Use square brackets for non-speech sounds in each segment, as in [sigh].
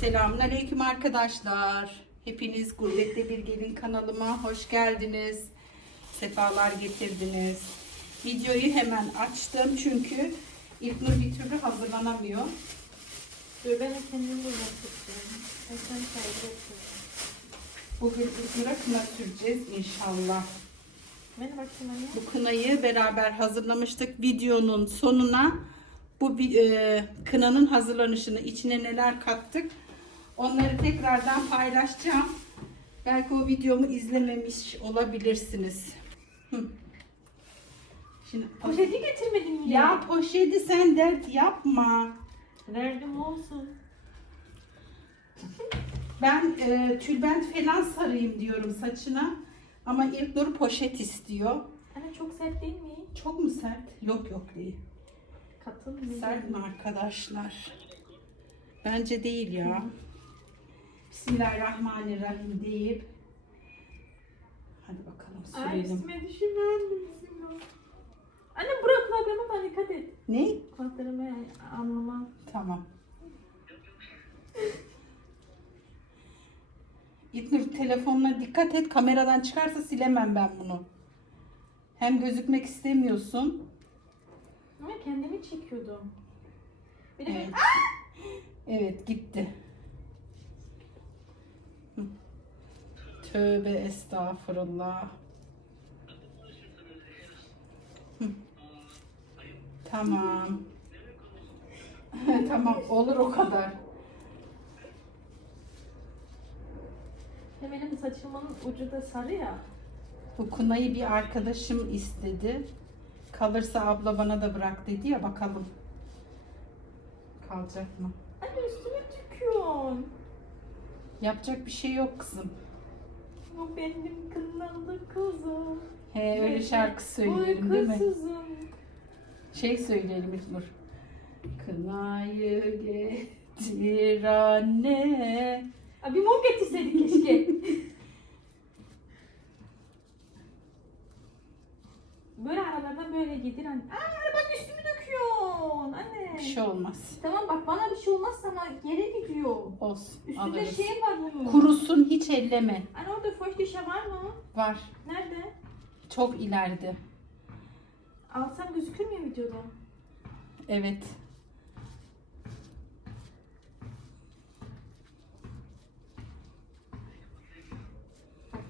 Selamünaleyküm arkadaşlar. Hepiniz Gurbette Bir Gelin kanalıma hoş geldiniz. Sefalar getirdiniz. Videoyu hemen açtım çünkü İlknur bir türlü hazırlanamıyor. Dur ben kendim tutuyorum. Ben sen. Bugün İlknur'a kına süreceğiz inşallah. Bakayım anne. Bu kınayı beraber hazırlamıştık. Videonun sonuna bu e, kınanın hazırlanışını içine neler kattık onları tekrardan paylaşacağım. Belki o videomu izlememiş olabilirsiniz. Hı. Şimdi Poşeti getirmedin mi ya poşeti sen dert yapma. Verdim olsun. [laughs] Ben e, tülbent falan sarayım diyorum saçına. Ama İlknur poşet istiyor. Anne çok sert değil mi? Çok mu sert? Yok yok değil. Katıl mı? Sert mi arkadaşlar? Bence değil ya. Bismillahirrahmanirrahim deyip hadi bakalım Ay sürelim. üstüme düşüverdim bismillah. Anne bırak kulaklarıma falan dikkat et. Ne? Kulaklarımı anlama. Tamam. İlknur telefonuna dikkat et. Kameradan çıkarsa silemem ben bunu. Hem gözükmek istemiyorsun. Ama kendimi çekiyordum. Bir de Evet. Evet gitti. Tövbe estağfurullah. Tamam. [laughs] tamam olur o kadar. benim saçımın ucu da sarı ya. Bu kunayı bir arkadaşım istedi. Kalırsa abla bana da bırak dedi ya bakalım. Kalacak mı? Anne üstüme tüküyorsun. Yapacak bir şey yok kızım. O benim kınalı kızım. He öyle şarkı söyleyelim değil mi? Uykusuzum. Şey söyleyelim İlknur. Kınayı getir anne. Aa, Bir mum getirseydik keşke. böyle aralardan böyle getir anne. Aa bak üstümü döküyorsun anne. Bir şey olmaz. Tamam bak bana bir şey olmaz sana yere gidiyor. Olsun. Üstünde Alırız. şey var bunun. Kurusun hiç elleme. Anne orada foş dişe var mı? Var. Nerede? Çok ileride. Alsam gözükür mü videoda? Evet.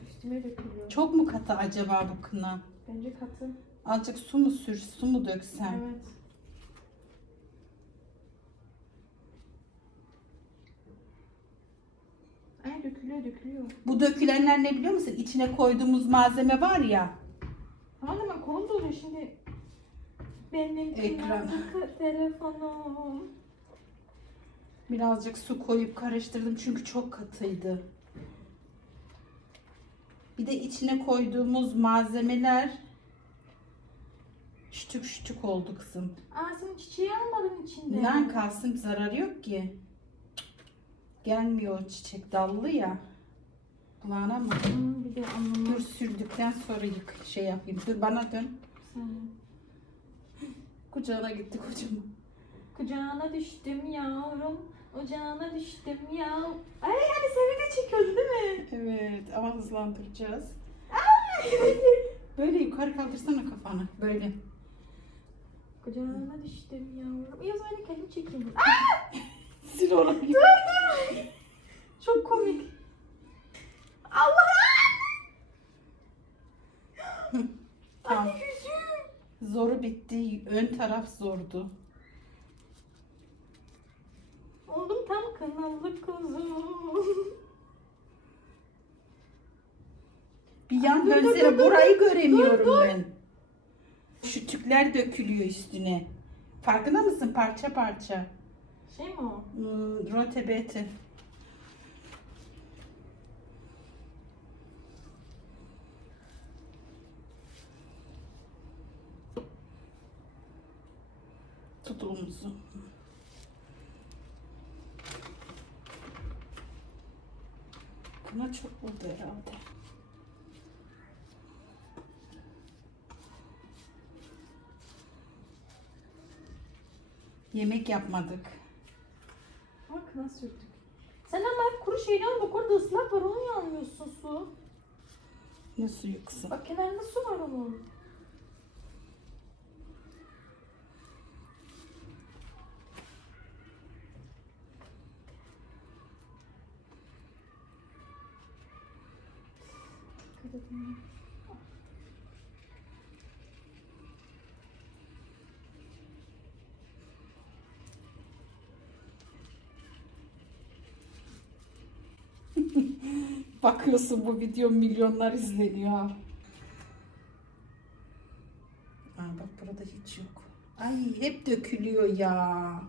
Üstüme dökülüyor. Çok mu katı acaba bu kına? Bence katı. Azıcık su mu sür, su mu döksem? Evet. Ay dökülüyor dökülüyor. Bu dökülenler ne biliyor musun? İçine koyduğumuz malzeme var ya. Tamam ama kolum doluyor şimdi. Benim Ekran. telefonum. Birazcık su koyup karıştırdım çünkü çok katıydı. Bir de içine koyduğumuz malzemeler şütük şütük oldu kızım. Aa sen çiçeği almadın içinde. Neden kalsın zararı yok ki. Gelmiyor çiçek dallı ya. Kulağına mı? Hmm, bir de anlamı. Dur sürdükten sonra yık şey yapayım. Dur bana dön. Kucağına gitti kocam. Kucağına düştüm yavrum. Ocağına düştüm ya. Ay hani seni de çekiyordu değil mi? Evet ama hızlandıracağız. [laughs] Böyle yukarı kaldırsana kafanı. Böyle. Kucağına düştüm yavrum. Ya ben de kendimi çekeyim. [laughs] Sil orayı. Çok komik. Allah! Tamam. Zoru bitti. Ön taraf zordu. Oldum tam kanalı kuzum. Bir yan Dur, dönsene. dur, dur, Burayı göremiyorum dur, dur. ben. Şu tükler dökülüyor üstüne. Farkında mısın? Parça parça. Şey mi o? Hmm, rote bete. Tut omuzu. Buna çok oldu herhalde. Yemek yapmadık. Ama kına sürdük. Sen ama hep kuru şeyini al. Bak orada ıslak var. Onu niye almıyorsun su? Ne suyu kızım? Bak kenarında su var onun. Dikkat edin. [laughs] Bakıyorsun bu video milyonlar izleniyor. ha. Aa, bak burada hiç yok. Ay hep dökülüyor ya.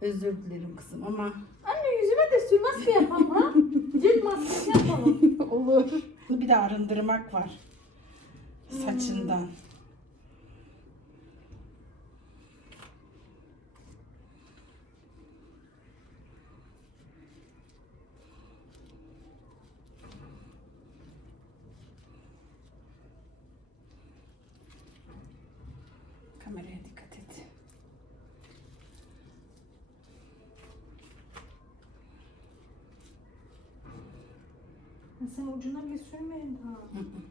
Özür dilerim kızım ama Anne yüzüme de sür maske yapalım ha. [laughs] Cilt maskesi yapalım. [laughs] olur. Bir de arındırmak var. Saçından. Kameraya dikkat et. Ya sen ucuna bile sürmedin daha. Hı hı.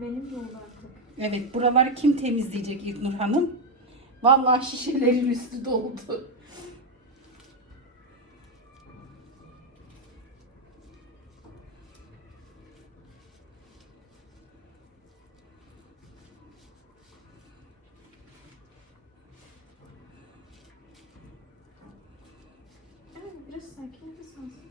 Benim de. Evet, buraları kim temizleyecek İlknur Hanım? Vallahi şişelerin üstü doldu. Evet biraz sakin bir sansın.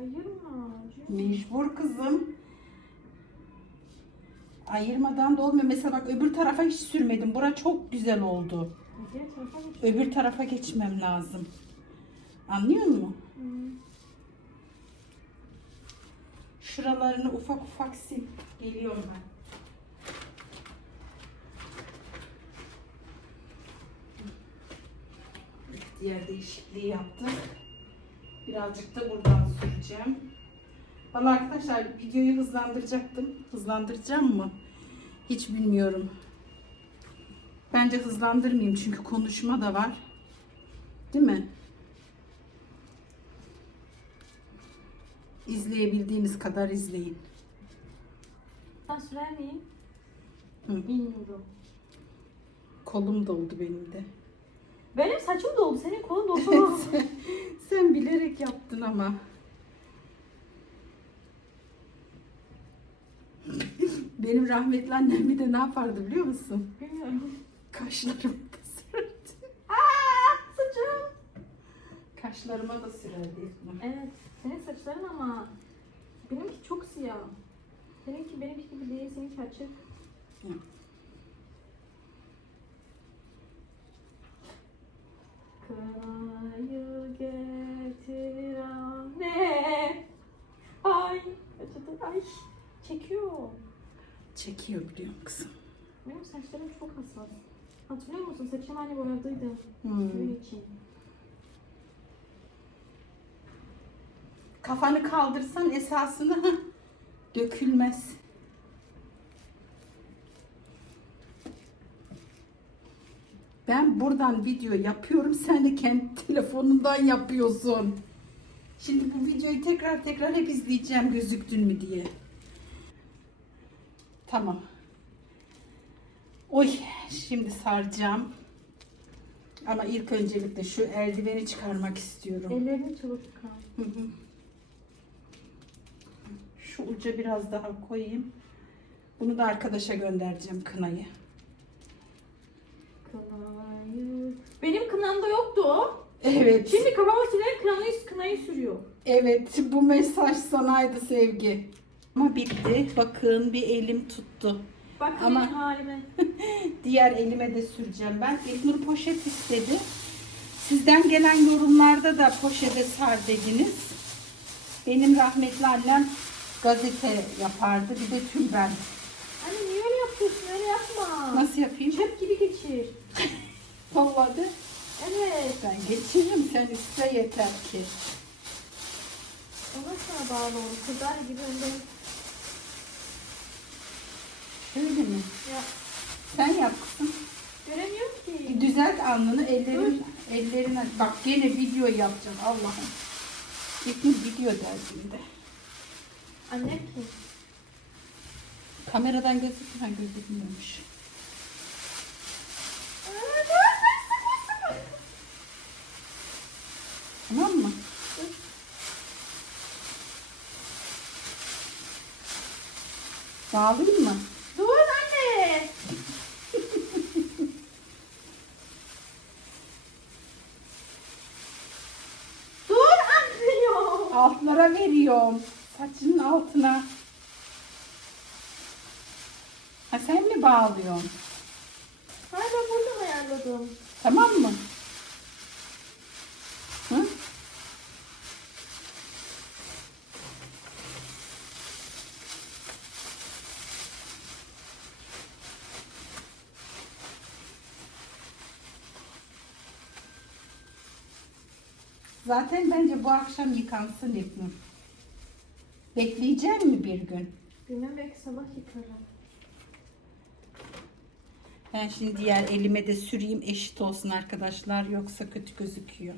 Ayırma. acıyor. Mecbur kızım. Ayırmadan da olmuyor. Mesela bak öbür tarafa hiç sürmedim. Bura çok güzel oldu. Öbür tarafa geçmem lazım. Anlıyor musun? Şuralarını ufak ufak sil. Geliyorum ben. Diğer değişikliği yaptık. Birazcık da buradan süreceğim. Valla arkadaşlar videoyu hızlandıracaktım. Hızlandıracağım mı? Hiç bilmiyorum. Bence hızlandırmayayım çünkü konuşma da var. Değil mi? İzleyebildiğiniz kadar izleyin. Ben sürer miyim? Hı. Bilmiyorum. Kolum doldu benim de. Benim saçım doldu. Senin kolun doldu. [laughs] Sen bilerek yaptın ama. Benim rahmetli annem bir de ne yapardı biliyor musun? Bilmiyorum. Da sürerdi. Aa, saçım. Kaşlarıma da sürerdi. Evet. Senin saçların ama benimki çok siyah. Seninki benimki gibi değil. Seninki açık. Hı. Kınayı getir anne. Ay. Acıdı. Ay. Çekiyor. Çekiyor biliyorum kızım. Benim saçlarım çok hassas. Hatırlıyor musun? Saçım anne boyadıydı. Hmm. İçin. Kafanı kaldırsan esasını [laughs] dökülmez. Ben buradan video yapıyorum. Sen de kendi [laughs] telefonundan yapıyorsun. Şimdi bu videoyu tekrar tekrar hep izleyeceğim gözüktün mü diye. Tamam. Oy şimdi saracağım. Ama ilk öncelikle şu eldiveni çıkarmak istiyorum. Ellerini çabuk çıkar. Hı hı. Şu uca biraz daha koyayım. Bunu da arkadaşa göndereceğim kınayı. Kınayı. Benim kınamda yoktu o. Evet. Şimdi kafama silen kınayı, kınayı sürüyor. Evet bu mesaj sanaydı sevgi. Ama bitti. Bakın bir elim tuttu. Bak Ama- benim halime. [laughs] Diğer elime de süreceğim ben. İlknur poşet istedi. Sizden gelen yorumlarda da poşete sar dediniz. Benim rahmetli annem gazete yapardı. Bir de tülben. Anne niye öyle yapıyorsun? Öyle yapma. Nasıl yapayım? Çöp gibi geçir. [laughs] Vallahi de Evet. Ben geçiririm sen iste yeter ki. Ona sana bağlı olur. Kızar gibi önden. Öyle mi? Ya. Sen yap kızım. Göremiyorum ki. Düzelt alnını ellerin ellerine bak gene video yapacağım Allah'ım. İlknur video derdinde. Annem ki. Kameradan gözükmüyor, gözükmüyormuş. Tamam mı? Bağlayayım mı? Dur anne. Dur anne ya. Altlara veriyorum. Saçının altına. Ha sen mi bağlıyorsun? Hayır ben buradan ayarladım. Tamam mı? Hı? Zaten bence bu akşam yıkansın İlknur. Bekleyecek mi bir gün? Bilmem belki sabah yıkarım. Ben şimdi diğer elime de süreyim eşit olsun arkadaşlar yoksa kötü gözüküyor.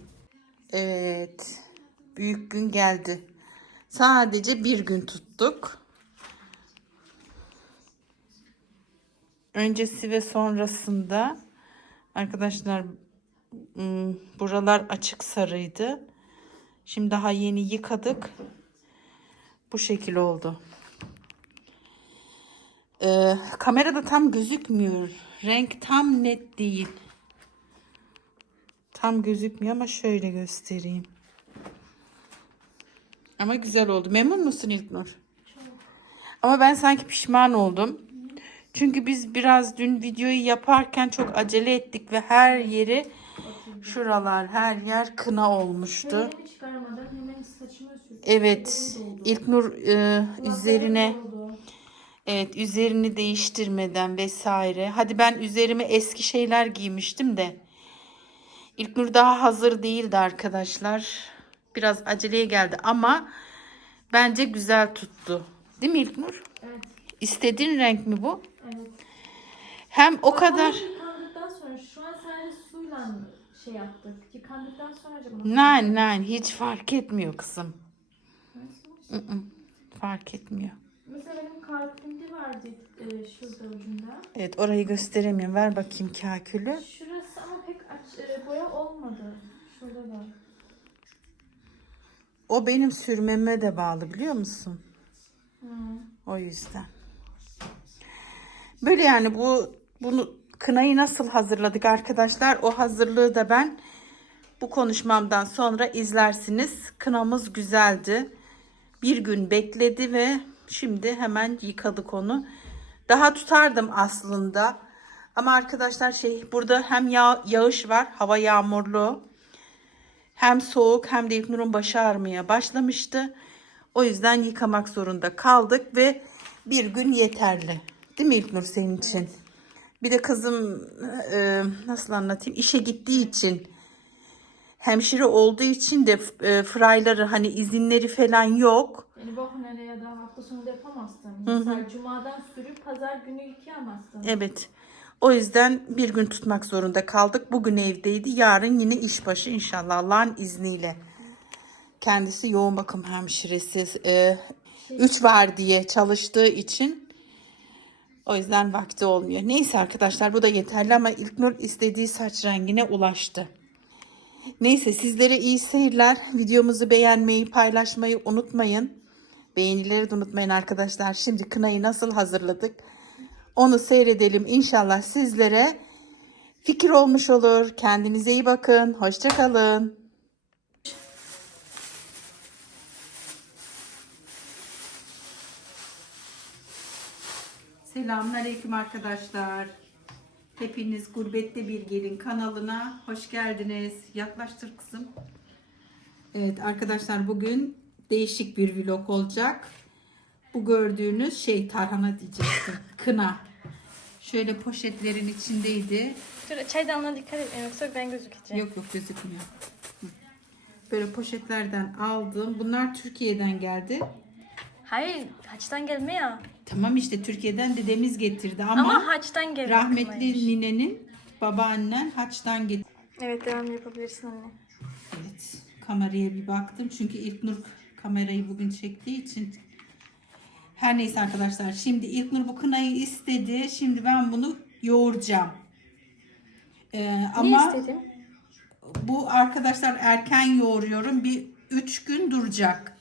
Evet. Büyük gün geldi. Sadece bir gün tuttuk. Öncesi ve sonrasında arkadaşlar buralar açık sarıydı. Şimdi daha yeni yıkadık. Bu şekil oldu. Ee, kamerada tam gözükmüyor. Renk tam net değil. Tam gözükmüyor ama şöyle göstereyim. Ama güzel oldu. Memnun musun İlknur? Ama ben sanki pişman oldum. Çünkü biz biraz dün videoyu yaparken çok acele ettik ve her yeri şuralar her yer kına olmuştu. Evet. İlknur e, üzerine. Evet üzerini değiştirmeden vesaire. Hadi ben üzerime eski şeyler giymiştim de. İlknur daha hazır değildi arkadaşlar. Biraz aceleye geldi ama bence güzel tuttu. Değil mi İlknur? Evet. İstediğin renk mi bu? Evet. Hem o kadar... Yıkandıktan sonra şu an sadece suyla şey yaptık. Yıkandıktan sonra acaba Nein nein hiç fark etmiyor kızım. Nasıl? Fark etmiyor. Mesela benim kalbimde vardı e, şurada ucunda. Evet orayı gösteremiyorum. Ver bakayım kakülü. Şurası ama pek aç, e, boya olmadı. Şurada da. O benim sürmeme de bağlı biliyor musun? Hı. O yüzden. Böyle yani bu bunu kınayı nasıl hazırladık arkadaşlar? O hazırlığı da ben bu konuşmamdan sonra izlersiniz. Kınamız güzeldi. Bir gün bekledi ve şimdi hemen yıkadık onu. Daha tutardım aslında. Ama arkadaşlar şey burada hem yağ, yağış var. Hava yağmurlu. Hem soğuk hem de İlknur'un başı ağrımaya başlamıştı. O yüzden yıkamak zorunda kaldık ve bir gün yeterli. Değil mi İlknur senin için? Bir de kızım e, nasıl anlatayım işe gittiği için hemşire olduğu için de e, frayları hani izinleri falan yok. Yani Wochenende ya da hafta sonu yapamazsın. Mesela cumadan sürüp pazar günü yıkayamazsın. Evet. O yüzden bir gün tutmak zorunda kaldık. Bugün evdeydi. Yarın yine işbaşı inşallah Allah'ın izniyle. Kendisi yoğun bakım hemşiresi. E, üç var diye çalıştığı için o yüzden vakti olmuyor. Neyse arkadaşlar bu da yeterli ama İlknur istediği saç rengine ulaştı. Neyse sizlere iyi seyirler. Videomuzu beğenmeyi, paylaşmayı unutmayın. Beğenileri de unutmayın arkadaşlar. Şimdi kınayı nasıl hazırladık? Onu seyredelim. İnşallah sizlere fikir olmuş olur. Kendinize iyi bakın. Hoşçakalın. Selamünaleyküm arkadaşlar. Hepiniz Gurbette Bir Gelin kanalına hoş geldiniz. Yaklaştır kızım. Evet arkadaşlar bugün değişik bir vlog olacak. Bu gördüğünüz şey tarhana diyecektim. [laughs] Kına. Şöyle poşetlerin içindeydi. Dur çaydanlığa dikkat et yoksa ben gözükeceğim. Yok yok gözükmüyor. Böyle poşetlerden aldım. Bunlar Türkiye'den geldi. Hayır haçtan gelme ya. Tamam işte Türkiye'den dedemiz getirdi ama, Ama, haçtan gelme. rahmetli ninenin babaannen haçtan getirdi. Evet devam yapabilirsin anne. Evet. Kameraya bir baktım. Çünkü İlknur kamerayı bugün çektiği için. Her neyse arkadaşlar. Şimdi İlknur bu kınayı istedi. Şimdi ben bunu yoğuracağım. Ee, ama istedim? bu arkadaşlar erken yoğuruyorum. Bir üç gün duracak.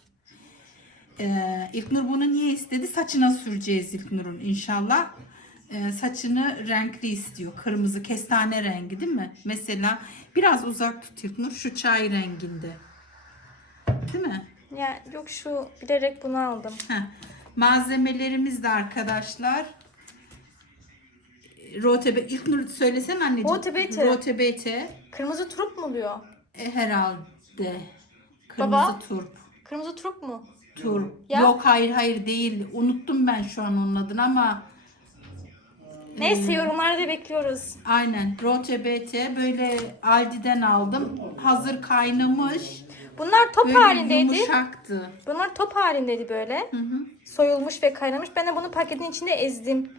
Ee, İlknur bunu niye istedi? Saçına süreceğiz İlknur'un inşallah. Ee, saçını renkli istiyor. Kırmızı kestane rengi değil mi? Mesela biraz uzak tut İlknur. Şu çay renginde. Değil mi? Ya yok şu bilerek bunu aldım. Heh. Malzemelerimiz de arkadaşlar. Rotebe, İlknur söylesen anneciğim. Rotebete. Rotebete. Kırmızı turp mu oluyor? E, herhalde. Kırmızı Baba? turp. Kırmızı turp mu? Turp. Ya. Yok hayır hayır değil. Unuttum ben şu an onun adını ama Neyse yorumlarda bekliyoruz. aynen. Rotebete böyle Aldi'den aldım. Hazır kaynamış. Bunlar top Böyle halindeydi. yumuşaktı. Bunlar top halindeydi böyle. Hı hı. Soyulmuş ve kaynamış. Ben de bunu paketin içinde ezdim.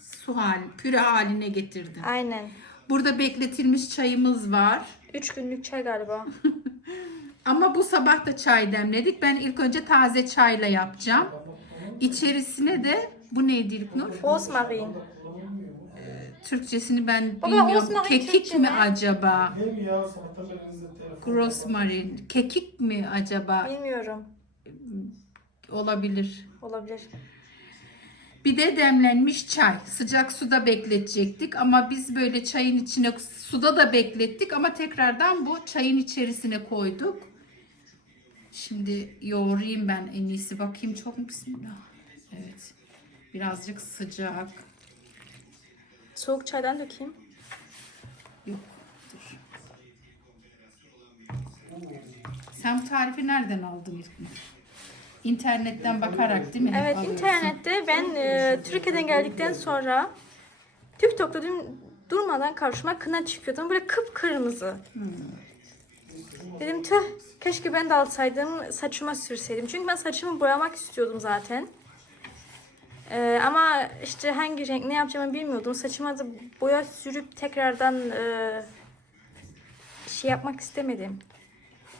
Su hali, püre haline getirdim. Aynen. Burada bekletilmiş çayımız var. 3 günlük çay galiba. [laughs] Ama bu sabah da çay demledik. Ben ilk önce taze çayla yapacağım. İçerisine de bu neydi İlknur? Rosmarin. Türkçesini ben Baba, bilmiyorum. Kekik Türkçe mi ne? acaba? Hem ya. Rosmarin. Kekik mi acaba? Bilmiyorum. Olabilir. Olabilir. Bir de demlenmiş çay. Sıcak suda bekletecektik ama biz böyle çayın içine suda da beklettik ama tekrardan bu çayın içerisine koyduk. Şimdi yoğurayım ben en iyisi. Bakayım çok mu bismillah. Evet. Birazcık sıcak. Soğuk çaydan dökeyim. Yok. Bu tarifi nereden aldın İlknur? İnternetten bakarak değil mi? Evet alıyorsun? internette ben e, Türkiye'den geldikten sonra TikTok'ta dün durmadan karşıma kına çıkıyordu. Böyle kıpkırmızı. Dedim tüh keşke ben de alsaydım saçıma sürseydim. Çünkü ben saçımı boyamak istiyordum zaten. E, ama işte hangi renk ne yapacağımı bilmiyordum. Saçıma da boya sürüp tekrardan e, şey yapmak istemedim.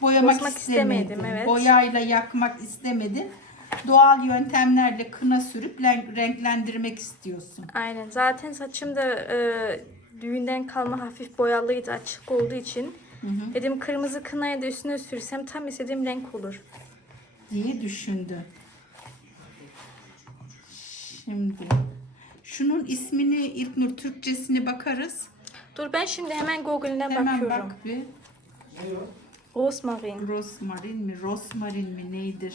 Boyamak Bozmak istemedin. istemedim, evet. Boyayla yakmak istemedin. Doğal yöntemlerle kına sürüp renk- renklendirmek istiyorsun. Aynen. Zaten saçım da e, düğünden kalma hafif boyalıydı açık olduğu için. Dedim kırmızı kınayı da üstüne sürsem tam istediğim renk olur. diye düşündü. Şimdi şunun ismini İlknur Türkçesine bakarız. Dur ben şimdi hemen Google'ine Hemen bakıyorum. bak bir. Rosmarin. Rosmarin mi, rosmarin mi neydir?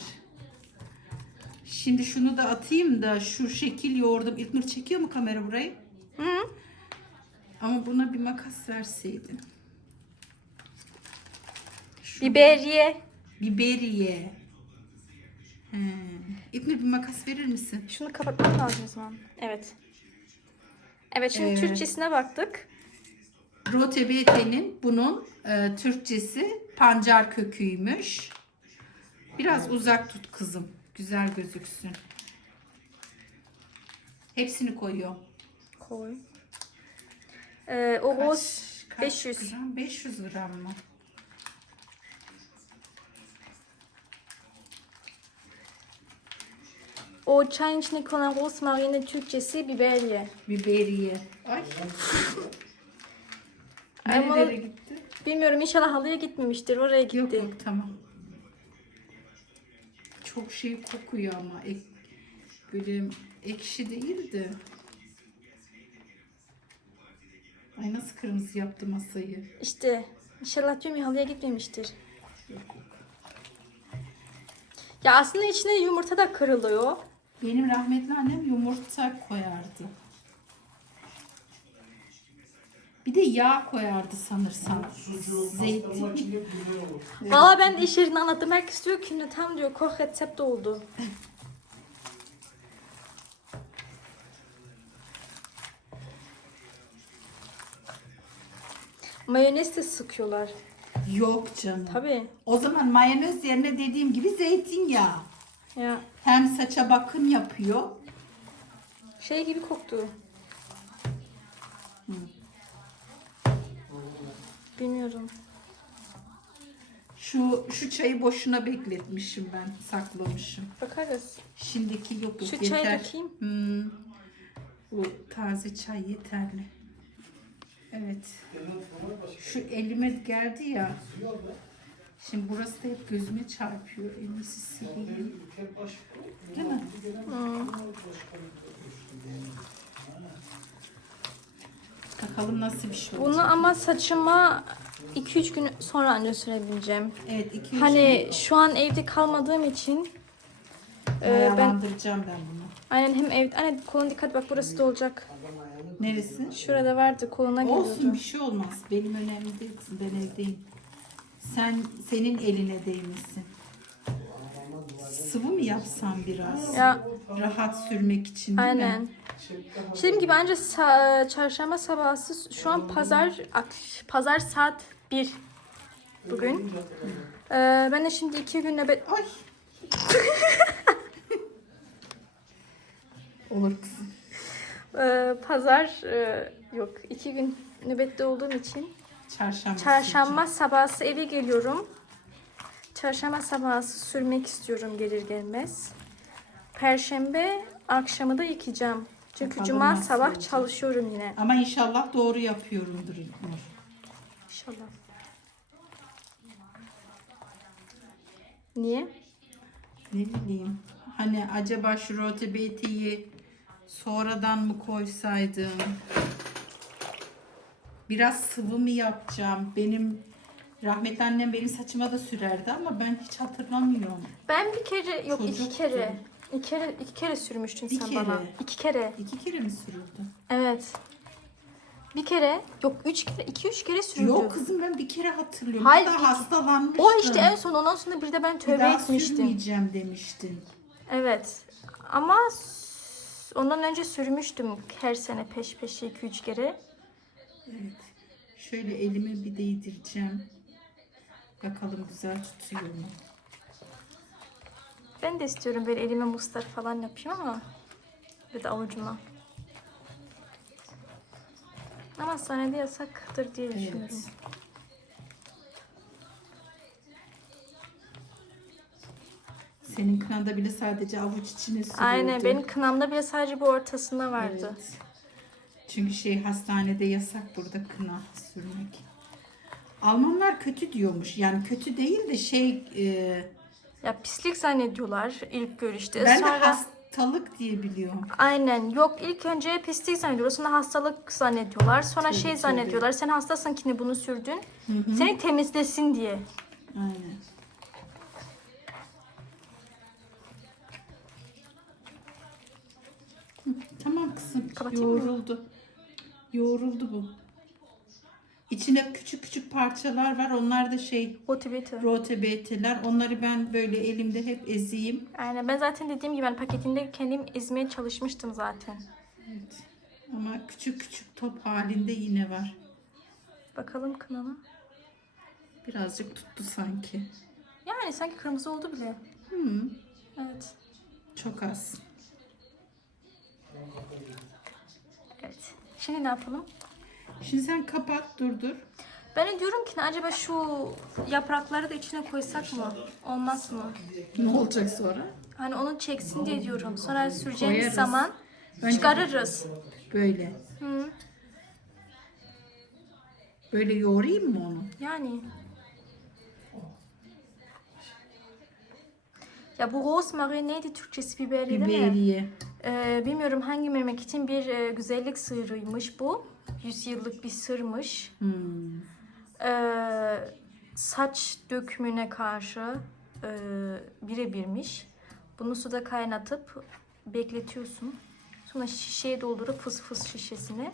Şimdi şunu da atayım da şu şekil yoğurdum. İlknur çekiyor mu kamera burayı? Hı? Ama buna bir makas verseydin. Şu Biberiye. biberiye. He. İlknur bir makas verir misin? Şunu kapatmam lazım o zaman. Evet. Evet şimdi Evet. Türkçesine baktık. Rotebete'nin bunun e, Türkçesi pancar köküymüş. Biraz uzak tut kızım. Güzel gözüksün. Hepsini koyuyor. Koy. Ee, o roz kaç 500. gram? 500 gram mı? O çayın içine konan rosmarinin Türkçesi biberiye. Biberiye. Ay. Nerelere gitti? Bilmiyorum inşallah halıya gitmemiştir. Oraya gitti. Yok yok tamam. Çok şey kokuyor ama. Ek, böyle ekşi değil de. Ay nasıl kırmızı yaptı masayı. İşte inşallah diyorum ya halıya gitmemiştir. Ya aslında içine yumurta da kırılıyor. Benim rahmetli annem yumurta koyardı. Bir de yağ koyardı sanırsam. Zeytin. Valla ben de iş yerini anlattım. Herkes diyor ki tam diyor koh recept oldu. Mayonez de sıkıyorlar. Yok canım. Tabii. O zaman mayonez yerine dediğim gibi zeytinyağı. Ya. Hem saça bakım yapıyor. Şey gibi koktu. Bilmiyorum. Şu şu çayı boşuna bekletmişim ben, saklamışım. Bakarız. Şimdiki yok Şu yeter. çayı dökeyim. Hmm. Bu taze çay yeterli. Evet. Şu elime geldi ya. Şimdi burası da hep gözüme çarpıyor. Elimi sileyim. Değil mi? Bakalım nasıl bir şey olacak. Bunu ama saçıma 2-3 gün sonra anca sürebileceğim. Evet, iki üç Hani şu an evde kalmadığım için e, ben ayarlandıracağım ben bunu. aynen hem evde aynen koluna dikkat bak burası da olacak. Neresi? Şurada vardı koluna Olsun geliyordu. bir şey olmaz. Benim önemli değil kızım. Ben evdeyim. Sen senin eline değmesin. Sıvı mı yapsam biraz? Ya Rahat sürmek için değil aynen. mi? Dediğim gibi bence sa- çarşamba sabahı şu an pazar ak- pazar saat 1 bugün. Ee, ben de şimdi iki gün nöbet Ay. [laughs] Olur kızım. Ee, pazar e, yok iki gün nöbette olduğum için Çarşamba. çarşamba sabahı eve geliyorum. Çarşamba sabahı sürmek istiyorum gelir gelmez. Perşembe akşamı da yıkayacağım. Çünkü Bakalım cuma nasıl sabah olacak. çalışıyorum yine. Ama inşallah doğru yapıyorumdur İlknur. İnşallah. Niye? Ne bileyim. Hani acaba şu rote betiyi sonradan mı koysaydım? Biraz sıvı mı yapacağım? Benim rahmetli annem benim saçıma da sürerdi ama ben hiç hatırlamıyorum. Ben bir kere yok iki kere. İki kere iki kere sürmüştün Bir sen kere. bana. İki kere. İki kere mi sürdüm? Evet. Bir kere. Yok üç kere. iki üç kere sürdüm. Yok kızım ben bir kere hatırlıyorum. Hayır, Hatta bir- hastalanmıştım. O işte en son ondan sonra bir de ben bir tövbe daha etmiştim. sürmeyeceğim demiştin. Evet. Ama s- ondan önce sürmüştüm her sene peş peşe iki üç kere. Evet. Şöyle elime bir değdireceğim. Bakalım güzel tutuyor mu? Ben de istiyorum böyle elime mustar falan yapayım ama bir de avucuma. Ama sahnede yasaktır diye düşünüyorum. Evet. Senin kınada bile sadece avuç içine sürüldü. Aynen benim kınamda bile sadece bu ortasında vardı. Evet. Çünkü şey hastanede yasak burada kına sürmek. Almanlar kötü diyormuş. Yani kötü değil de şey e, Ya pislik zannediyorlar ilk görüşte. ben de Sonra hastalık diye biliyorum. aynen yok ilk önce pislik zannediyorlar. Sonra hastalık zannediyorlar. Sonra Tabii, şey tabii. zannediyorlar. Sen hastasın ki bunu sürdün. Seni temizlesin diye. Aynen. Hı, Tamam kızım. Kapatayım mı? Yoğruldu. Yoğruldu bu. İçinde küçük küçük parçalar var. Onlar da şey Motivator. rote betiler. Onları ben böyle elimde hep ezeyim. Aynen ben zaten dediğim gibi ben paketinde kendim ezmeye çalışmıştım zaten. Evet. Ama küçük küçük top halinde yine var. Bakalım kınama. Birazcık tuttu sanki. Yani sanki kırmızı oldu bile. Hmm, Evet. çok az. Evet. Şimdi ne yapalım? Şimdi sen kapat durdur. Ben de diyorum ki acaba şu yaprakları da içine koysak mı? Olmaz mı? Ne olacak sonra? Hani onu çeksin diye diyorum. Sonra süreceğimiz Koyarız. zaman Bence- çıkarırız. Böyle. Hı. Böyle yoğurayım mı onu? Yani. Ya bu rosmarin neydi Türkçesi biberi değil mi? Biberiye. Ee, bilmiyorum hangi memleketin bir e, güzellik sırrıymış bu. Yüzyıllık bir sırmış. Hmm. Ee, saç dökümüne karşı e, birebirmiş. Bunu suda kaynatıp bekletiyorsun. Sonra şişeye doldurup fıs fıs şişesini.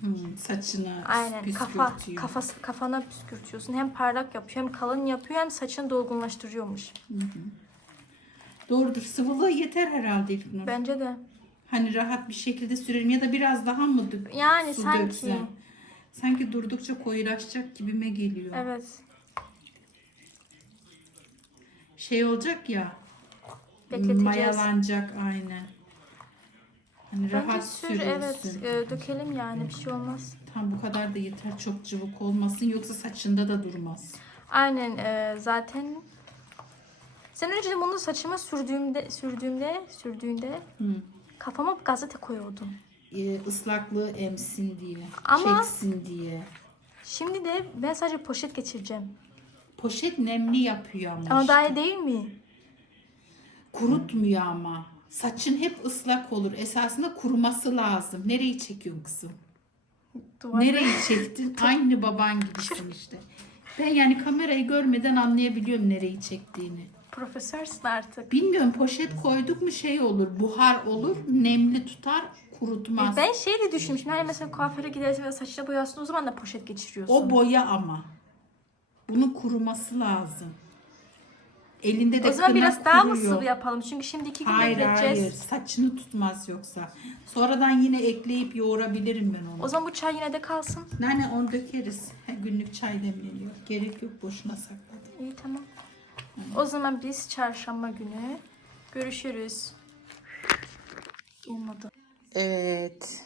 Hmm, saçına Aynen kafa kafası kafana püskürtüyorsun. Hem parlak yapıyor hem kalın yapıyor hem saçını dolgunlaştırıyormuş. Doğrudur. Sıvılığı yeter herhalde İlknur. Bence de. Hani rahat bir şekilde sürelim ya da biraz daha mı dök? Yani su sanki. döksem? Sanki durdukça koyulaşacak gibime geliyor. Evet. Şey olacak ya. Bekleteceğiz. Mayalanacak aynen. Hani Bence rahat sür sürülsün. evet e, dökelim yani bir şey olmaz. Tam bu kadar da yeter çok cıvık olmasın yoksa saçında da durmaz. Aynen e, zaten sen önce bunu saçıma sürdüğümde sürdüğümde sürdüğünde Hı. Kafama gazete koyuyordum. Ee, ıslaklığı emsin diye, Ama- çeksin diye. Şimdi de ben sadece poşet geçireceğim. Poşet nemli yapıyor ama. Ama işte. daha iyi değil mi? Kurutmuyor ama. Saçın hep ıslak olur. Esasında kuruması lazım. Nereyi çekiyorsun kızım? Duvar- Nereyi çektin? [laughs] Aynı baban gibisin işte. Ben yani kamerayı görmeden anlayabiliyorum nereyi çektiğini. Profesörsün artık. Bilmiyorum poşet koyduk mu şey olur, buhar olur, nemli tutar, kurutmaz. Ben şey de düşünmüşüm. Hani mesela kuaföre gidersin ve saçına boyarsın o zaman da poşet geçiriyorsun. O boya ama. Bunun kuruması lazım. Elinde de o zaman kına biraz daha mı kuruyor. sıvı yapalım? Çünkü şimdi iki gün Hayır bekleteceğiz. hayır saçını tutmaz yoksa. Sonradan yine ekleyip yoğurabilirim ben onu. O zaman bu çay yine de kalsın. Nane onu dökeriz. Günlük çay demleniyor. Gerek yok boşuna sakladım. İyi tamam. O zaman biz çarşamba günü görüşürüz. Olmadı. Evet.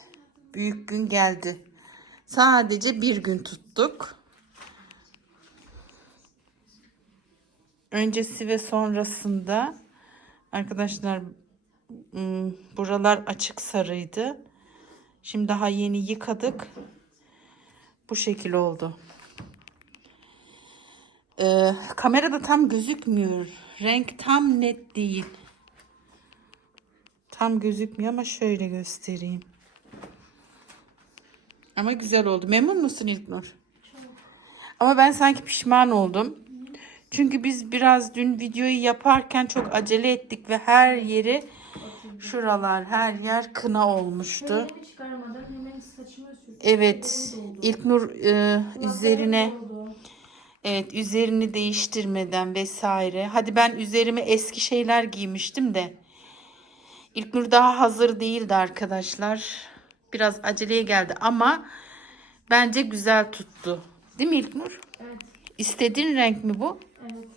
Büyük gün geldi. Sadece bir gün tuttuk. Öncesi ve sonrasında arkadaşlar buralar açık sarıydı. Şimdi daha yeni yıkadık. Bu şekil oldu. Ee, kamerada tam gözükmüyor. Renk tam net değil. Tam gözükmüyor ama şöyle göstereyim. Ama güzel oldu. Memnun musun İlknur? Ama ben sanki pişman oldum. Çünkü biz biraz dün videoyu yaparken çok acele ettik ve her yeri şuralar her yer kına olmuştu. Evet. İlknur e, üzerine Evet üzerini değiştirmeden vesaire. Hadi ben üzerime eski şeyler giymiştim de. İlknur daha hazır değildi arkadaşlar. Biraz aceleye geldi ama bence güzel tuttu. Değil mi İlknur? Evet. İstediğin renk mi bu? Evet.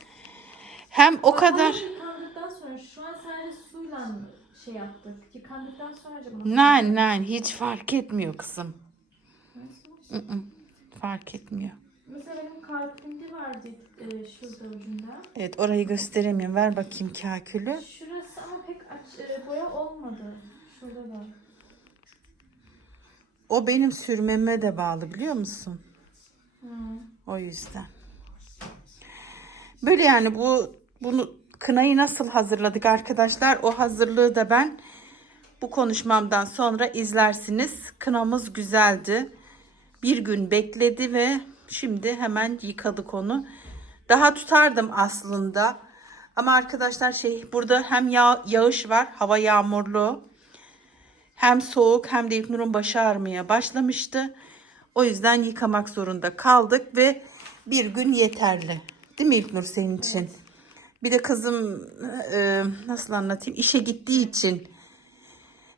Hem o kadar... Yıkandıktan sonra şu an sadece suyla şey yaptık. Yıkandıktan sonra acaba Nein nein hiç fark etmiyor kızım. Mm-mm, fark etmiyor. Mesela benim kalbimde vardı e, şurada ucunda. Evet orayı gösteremiyorum. Ver bakayım kakülü. Şurası ama pek aç, e, boya olmadı. Şurada da. O benim sürmeme de bağlı biliyor musun? Hı. O yüzden. Böyle yani bu bunu kınayı nasıl hazırladık arkadaşlar? O hazırlığı da ben bu konuşmamdan sonra izlersiniz. Kınamız güzeldi. Bir gün bekledi ve şimdi hemen yıkadık onu. Daha tutardım aslında. Ama arkadaşlar şey burada hem yağ, yağış var. Hava yağmurlu. Hem soğuk hem de İlknur'un başı ağrımaya başlamıştı. O yüzden yıkamak zorunda kaldık ve bir gün yeterli. Değil mi İlknur senin için? Bir de kızım e, nasıl anlatayım işe gittiği için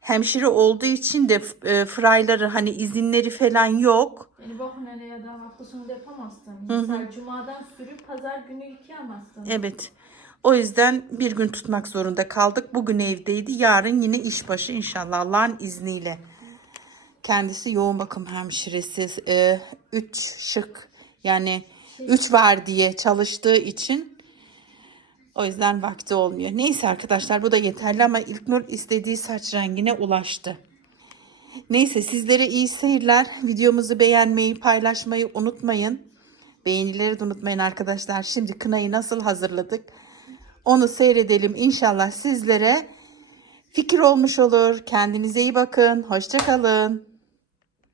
hemşire olduğu için de e, frayları hani izinleri falan yok. Yani Wochenende ya da hafta sonunda yapamazsın. Mesela cumadan sürüp pazar günü yıkayamazsın. Evet. O yüzden bir gün tutmak zorunda kaldık. Bugün evdeydi. Yarın yine işbaşı inşallah Allah'ın izniyle. Kendisi yoğun bakım hemşiresi. e, üç şık yani üç var diye çalıştığı için o yüzden vakti olmuyor. Neyse arkadaşlar bu da yeterli ama İlknur istediği saç rengine ulaştı. Neyse sizlere iyi seyirler. Videomuzu beğenmeyi, paylaşmayı unutmayın. Beğenileri de unutmayın arkadaşlar. Şimdi kınayı nasıl hazırladık? Onu seyredelim. İnşallah sizlere fikir olmuş olur. Kendinize iyi bakın. Hoşçakalın.